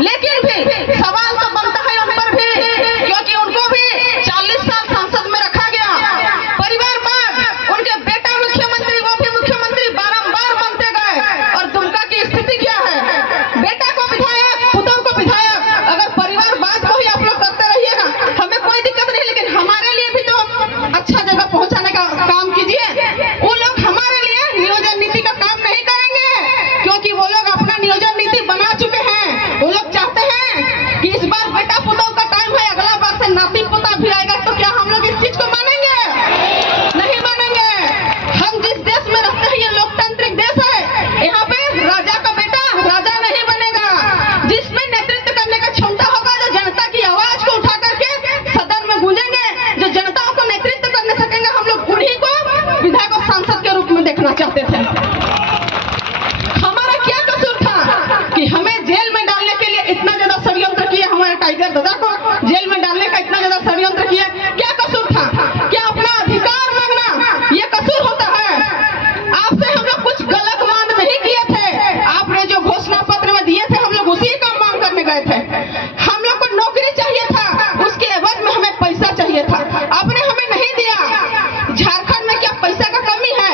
लेकिन भी सवाल तो बनता है उन पर भी, क्योंकि उनको भी 40 साल संसद में रखा गया। परिवार बाद उनके बेटा मुख्यमंत्री, वो भी मुख्यमंत्री बारंबार बनते गए। और दुमका की स्थिति क्या है? बेटा को विधायक, पुतों को विधायक। अगर परिवारवाद को ही आप लोग करते रहिएगा, हमें कोई दिक्कत नहीं, लेकिन हमारे लिए भी तो अच्छा जगह पहुंचाने का काम कीजिए। वो लोग हमारे लिए नियोजन नीति का काम नहीं करेंगे, क्योंकि वो लोग अपना नियोजन नीति बना चुके हैं। वो लोग चाहते हैं कि इस बार बेटा पुतों का टाइम है, अगला बार से नाती पोता भी आएगा। तो क्या हम लोग इस चीज को मानेंगे? नहीं मानेंगे। हम जिस देश में रहते हैं, ये लोकतांत्रिक देश है। यहाँ पे राजा का बेटा राजा नहीं बनेगा। जिसमें नेतृत्व करने का क्षमता होगा, जो जनता की आवाज को उठा करके सदन में गूंजेंगे, जो जनता को नेतृत्व करने सकेंगे, हम लोग उन्हीं को विधायक और सांसद के रूप में देखना चाहते थे। हमारा क्या कसूर था कि हमें जेल में डालने के लिए इतना ज्यादा षड्यंत्र किया? हमारे टाइगर दादा को जेल में डालने का इतना ज्यादा षड्यंत्र किया, क्या कसूर था? क्या अपना अधिकार मांगना ये कसूर होता है? आपसे हम लोग कुछ गलत मांग नहीं किए थे। आपने जो घोषणा पत्र में दिए थे, हम लोग उसी का मांग करने गए थे। हम लोग को नौकरी चाहिए था, उसके एवज में हमें पैसा चाहिए था। आपने हमें नहीं दिया। झारखंड में क्या पैसा का कमी है?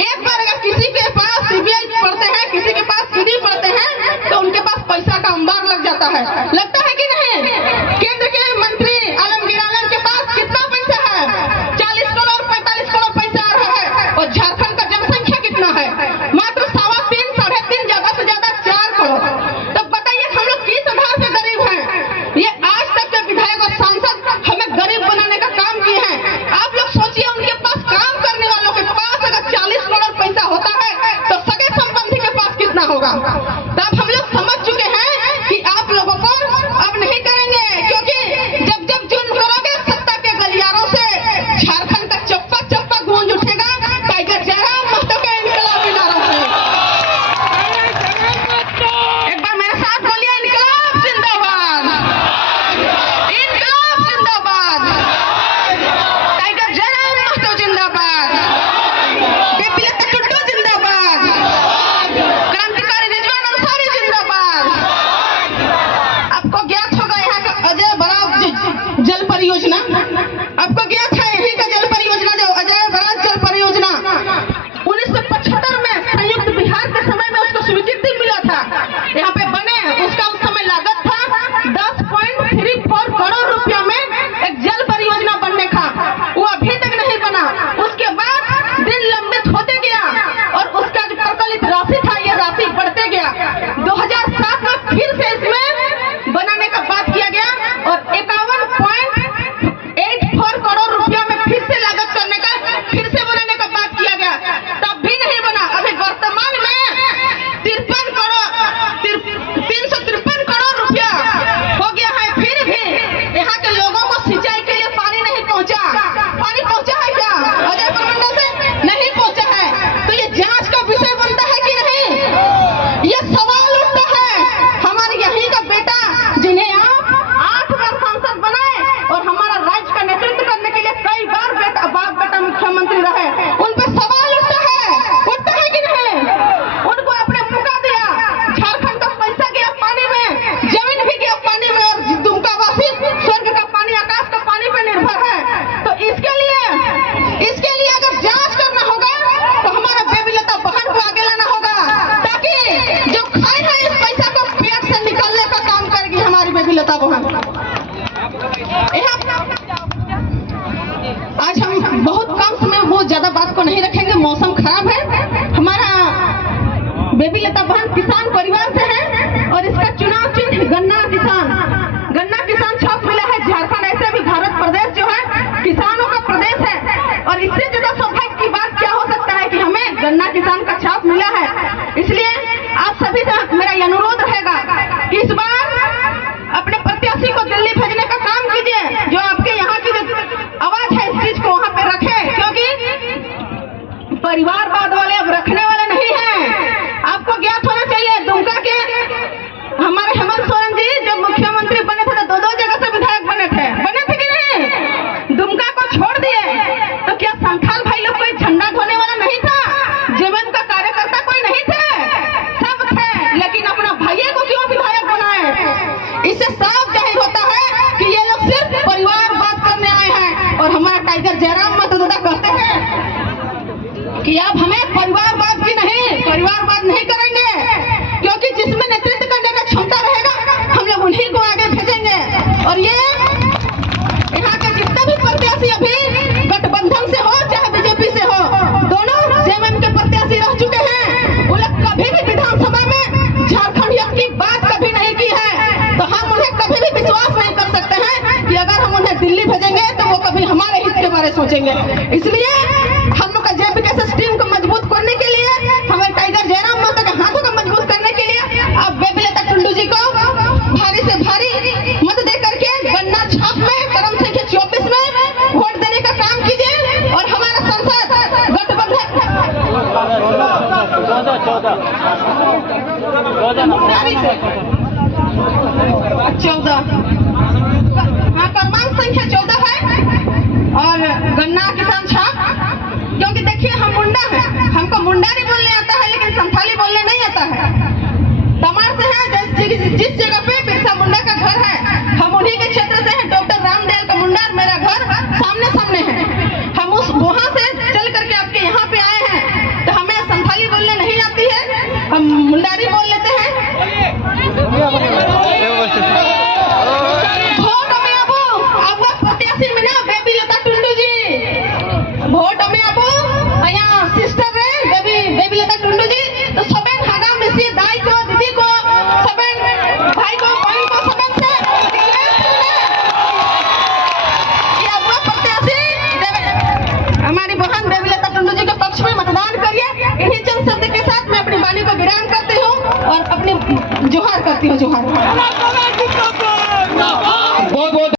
एक बार अगर किसी के पास सीबीआई पढ़ते हैं, किसी के पास ईडी पढ़ते हैं, तो उनके पास पैसा का अंबार लग जाता है। लगता है कि नहीं? केंद्र के मंत्री आलमगीर आलम के पास कितना पैसा है? 40 करोड़ 45 करोड़ पैसा आ रहा है। और झारखंड का जनसंख्या कितना है? मात्र 3.25 3.5, ज्यादा से ज्यादा 4 करोड़। तब बताइए हम लोग किस आधार पे गरीब हैं? ये आज तक के विधायक और सांसद हमें गरीब बनाने का काम किए हैं। आप लोग सोचिए, उनके पास काम करने वालों के पास अगर 40 करोड़ पैसा होता है, तो सगे संबंधी के पास कितना होगा? तब हम लोग समझ चुके हैं कि आप लोगों को अब नहीं करेंगे, क्योंकि जब जब जुल्म करोगे सत्ता के गलियारों से, झारखंड का चप्पा चप्पा गूंज उठेगा टाइगर जयराम महतो के इनकलाबी नारों से। एक बार मेरे साथ बोलिए, इनकलाब जिंदाबाद, इनकलाब जिंदाबाद, टाइगर जयराम महतो जिंदाबाद, बेपीलता टुड्डू जिंदाबाद, क्रांतिकारी रिजवान अंसारी जिंदाबाद। आपको ज्ञात होगा यहाँ का अजय बराज जल परियोजना, आपको ज्ञात है यही का जल परियोजना, जो अजय बराज जल परियोजना 1975 में संयुक्त बिहार के समय में उसको स्वीकृति मिला था। यहाँ पे बने, उसका उस समय लागत था 10.34 करोड़ रुपया में एक जल परियोजना बनने का। वो अभी तक नहीं बना। उसके बाद दिन लंबित होते गया और उसका जो प्रचलित राशि था, ये राशि बढ़ते गया। 2007 में फिर से इसमें बनाने का बात किया गया और 51.84 करोड़ रुपया में फिर से लागत करने का, फिर से बनाने का बात किया गया, तब भी नहीं बना। अभी वर्तमान में 353 करोड़ रुपया हो गया है, फिर भी यहाँ के लोगों को सिंचाई के लिए पानी नहीं पहुँचा। पानी पहुँचा है क्या अजय प्रमंडल से? नहीं पहुँचा है। तो ये जांच का विषय बनता है कि नहीं? ये सवाल उठता है। हमारे यहीं का बेटा, जिन्हें आप 8 बार सांसद बनाए और हमारा राज्य का नेतृत्व करने के लिए कई बार बाप बेटा मुख्यमंत्री रहे, उन पर सवाल उठता है कि नहीं? उनको आपने मौका दिया, झारखंड का पैसा गया पानी में, जमीन भी गया पानी में, और दुमका वासी स्वर्ग का पानी, आकाश का पानी पे निर्भर है। तो इसके लिए अगर जांच करना होगा, तो हमारा बेबीलता बहन को आगे लाना होगा, ताकि जो खाए हैं इस पैसा को पेट से निकालने का काम करेगी हमारी बेबीलता बहन। आज हम बहुत कम समय, बहुत ज्यादा बात को नहीं रखेंगे, मौसम खराब है। हमारा बेबीलता बहन किसान परिवार से है और इसका चुनाव चिन्ह गन्ना किसान छाप मिला है। झारखंड ऐसे भी भारत प्रदेश जो है किसानों का प्रदेश है, और इससे ज्यादा सौभाग्य की बात क्या हो सकता है कि हमें गन्ना किसान का छाप मिला है। इसलिए आप सभी से मेरा ये अनुरोध रहेगा कि इस बार अपने प्रत्याशी को दिल्ली भेजने का काम कीजिए, जो आपके यहाँ की जो आवाज है इस चीज को वहाँ पे रखे, क्योंकि परिवारवाद वाले अब रखने वाले नहीं हैं। आपको ज्ञात होना चाहिए, दुमका के हमारे हेमंत सोरेन जी जब मुख्यमंत्री बने थे, तो 2 जगह से विधायक बने थे कि नहीं? दुमका को छोड़ दिए, तो क्या संथाल भाई लोग कोई झंडा ढोने वाला नहीं था? जेएमएम का कार्यकर्ता कोई नहीं थे? सोचेंगे। इसलिए हम लोग का जेपीकेएसएस टीम को मजबूत करने के लिए, हमारे टाइगर जयराम महतो के हाथों को मजबूत करने के लिए आप बेबी लता टुंडू जी को भारी से भारी मत दे करके गन्ना छाप में क्रम संख्या 24 में वोट देने का काम कीजिए और हमारा संसद गठबंधन 14 हाँ क्रमांक संख्या 14 है और गन्ना किसान छाप। क्योंकि देखिए हम मुंडा हैं, हमको मुंडा नहीं बोलने आता है लेकिन संथाली बोलने नहीं आता है। तमार से है जिस जगह पे बिरसा मुंडा का घर है, हम उन्हीं के क्षेत्र से हैं। डॉक्टर रामदयाल का मुंडा और मेरा घर सामने सामने है। हम उस वहां से चल करके आपके यहाँ पे आए हैं, तो हमें संथाली बोलने नहीं आती है, हम मुंडारी बोल लेते हैं। वोट हमें अब प्रत्याशी में ना बेबी लता टुंडू जी, वोट हमें अब यहाँ सिस्टर है बेबी लता टुंडू जी, तो सबेन हागा मिसी दाई को दीदी को सबेन भाई को बहन को सबेन से ये अब प्रत्याशी हमारी बहन बेबी लता टुंडू जी के पक्ष में मतदान करिए। इन्हीं चंद शब्द के साथ मैं अपनी वाणी को विराम करती हूँ और अपनी जोहार करती हूँ। जोहार।